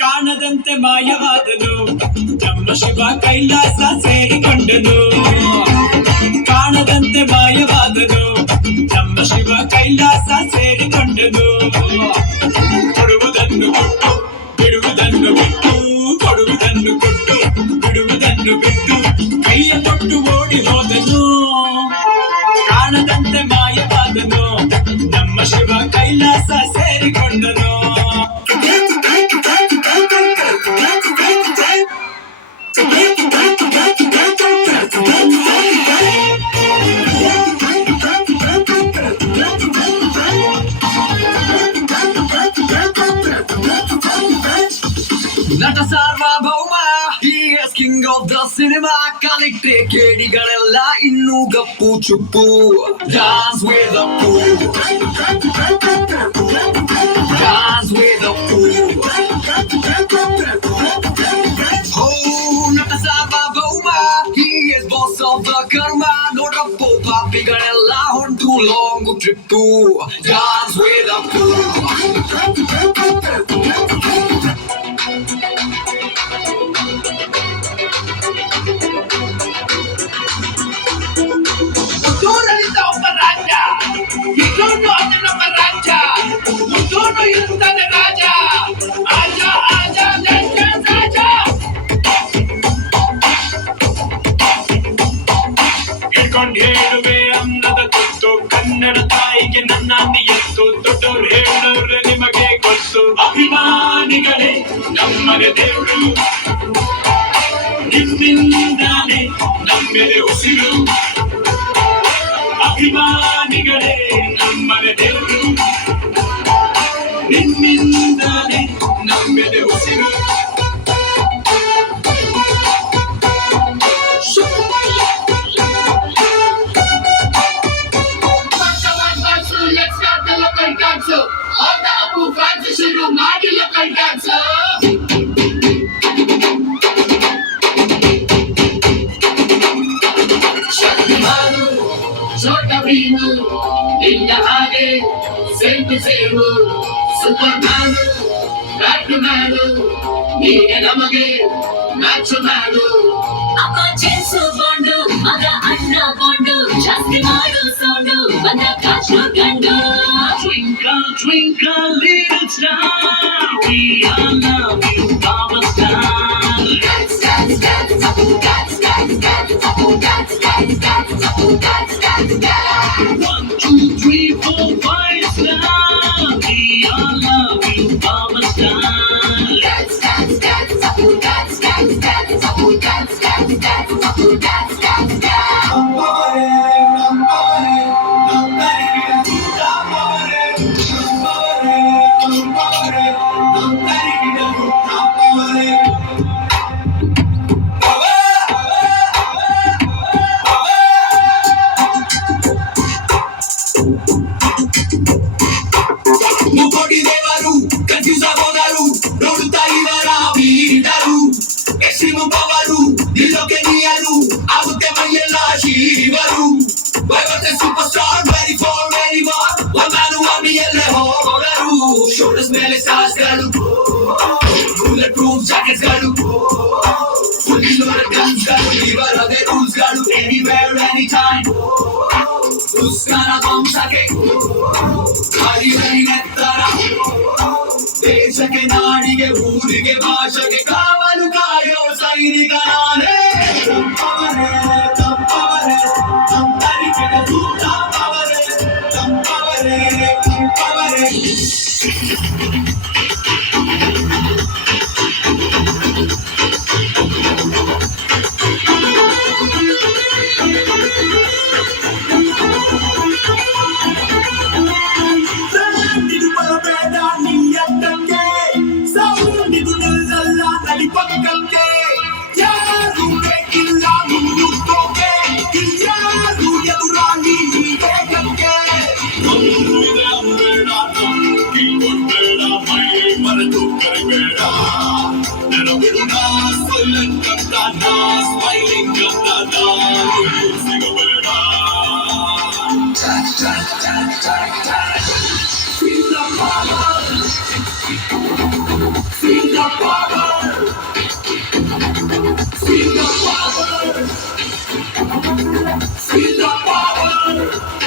ಕಾಣದಂತೆ ಮಾಯವಾದನು ನಮ್ಮ ಶಿವ ಕೈಲಾಸ ಸೇರಿಕೊಂಡನು. ಕಾಣದಂತೆ ಮಾಯವಾದನು ನಮ್ಮ ಶಿವ ಕೈಲಾಸ ಸೇರಿಕೊಂಡನು. ಕೊಡುವುದನ್ನು ಕೊಟ್ಟು ಬಿಡುವುದನ್ನು ಬಿಟ್ಟು, ಕೊಡುವುದನ್ನು ಕೊಟ್ಟು ಬಿಡುವುದನ್ನು ಬಿಟ್ಟು ಕೈಯ ಕೊಟ್ಟು ಓಡಿ ಹೋದನು. ಕಾಣದಂತೆ ಮಾಯವಾದನು ನಮ್ಮ ಶಿವ ಕೈಲಾಸ ಸೇರಿಕೊಂಡನು. ನಟ ಸಾರ್ವಭೌಮ, he is king of the cinema. ಕಲಿಕ್ಟ್ರೆ ಕೇಡಿಗಳೆಲ್ಲ ಇನ್ನೂ ಗಪ್ಪು ಚುಪ್ಪು. Dance with the fool, dance with the fool. Oh, ನಟ ಸಾರ್ವಭೌಮ, he is boss of the karma. ನೋಡಪ್ಪು ಪಾಪಿಗಳೆಲ್ಲ ಹೊಂಟು long trip. Dance with the fool. ಒಬ್ಬ ರಾಜ, ಇನ್ನೊಂದು ಅದನ್ನೊಬ್ಬ ರಾಜ, ಮುದ್ದೋನು ಇರುತ್ತಾನೆ ರಾಜ. ಆಜ ಆಜ ರಾಜ ಹಿಡ್ಕೊಂಡು ಹೇಳುವೆ ಅನ್ನದ ತುತ್ತು. ಕನ್ನಡ ತಾಯಿಗೆ ನನ್ನ ನಿಯತ್ತು. ದೊಡ್ಡವ್ರು ಹೇಳೋರೆ ನಿಮಗೆ ಗೊತ್ತು. ಅಭಿಮಾನಿಗಳೇ ನಮ್ಮನೆ ದೇವರು, ನಿಮ್ಮಿಂದಾನೆ ನಮ್ಮೆದೆ ಉಸಿರು. ಅಭಿಮಾನಿಗಳೇ ನಮ್ಮನೆ ದೇವರು, ನಿಮ್ಮಿಂದಾನೆ ನಮ್ಮೆದೆ ಉಸಿರು. ಶುರು ಮಾಡಿ ಲೋಕಲ್ ಡ್ಯಾನ್ಸ್. ಶಕ್ತಿಮಾನು ಚೋಟ ಭೀಮು ನಿನ್ನ ಹಾಗೆ same same. Super man bat man ನೀನೆ ನಮಗೆ ಮ್ಯಾಚ್ ಮ್ಯಾನು. ಅಪ್ಪ ಜೇಮ್ಸು ಬಾಂಡು ಮಗ ಅಣ್ಣ ಬಾಂಡು. ಜಾಸ್ತಿ ಮಾಡು ಸೌಂಡು ಬಂದ ಕಾಚು ಗಂಡು. Twinkle twinkle little star, we all love you, our star. Dance, dance, dance, dance, dance, dance, dance, dance, dance, dance, dance, dance. 1, 2, 3, 4, 5 star, we all love you, our star. Dance, dance, dance, dance, dance, dance, dance, dance, dance, dance, dance, dance. ಮುಕೋಟಿ ದೇವರು confuse ಆಗೋದಾರು, ನೋಡುತ್ತಾ ಇವರ ಬೀಡರು. Extreme power ನಿಲ್ಲೋಕೆ ನೀಯರು, ಆಗುತ್ತೆ ಮೈಯೆಲ್ಲ ಶಿವರು. ಬೈವತ್ತೆ super star, very for very war. ಒಂದಾನು ಆರ್ಮಿಯಲ್ಲೇ ಹೋದರು. ಶೋಲ್ಡರ್ಸ್ ಮೇಲೆ ಸ್ಟಾರ್ಸ್ಗಳು, ಬುಲೆಟ್ ಪ್ರೂಫ್ ಜಾಕೆಟ್ಸ್ಗಳು, ಫುಲ್ಲಿ ಲೋಡೆಡ್ ಗನ್ಸ್ಗಳು. ಇವರದೇ ರೂಲ್ಸ್ಗಳು, ಎನಿವೇರ್ ಎನಿ ಟೈಮ್. ದುಸ್ಕರ ವಂಶಕ್ಕೆ ಹರಿಹರಿನೆತ್ತರ, ದೇಶಕ್ಕೆ ನಾಡಿಗೆ ಊರಿಗೆ ಭಾಷೆಗೆ ಕಾವಲು ಕಾಯೋ ಸೈನಿಕ ನಾನೇ. ತಪ್ಪವರೇ ತಪ್ಪವರೇ ತಪ್ಪರಿಗೆ ತಪ್ಪವರೇ ತಪ್ಪವರೇ ತಪ್ಪವರೇ. ಪಕ್ಕಕ್ಕೆ ಯಾರು ಬೇಕಿಲ್ಲ ಮುಂದುಕೋಕೆ, ಯಾರು ಎದುರಾಗಿ ಬೇಕಕ್ಕೆ. Feel the power. Feel the power. Feel the power.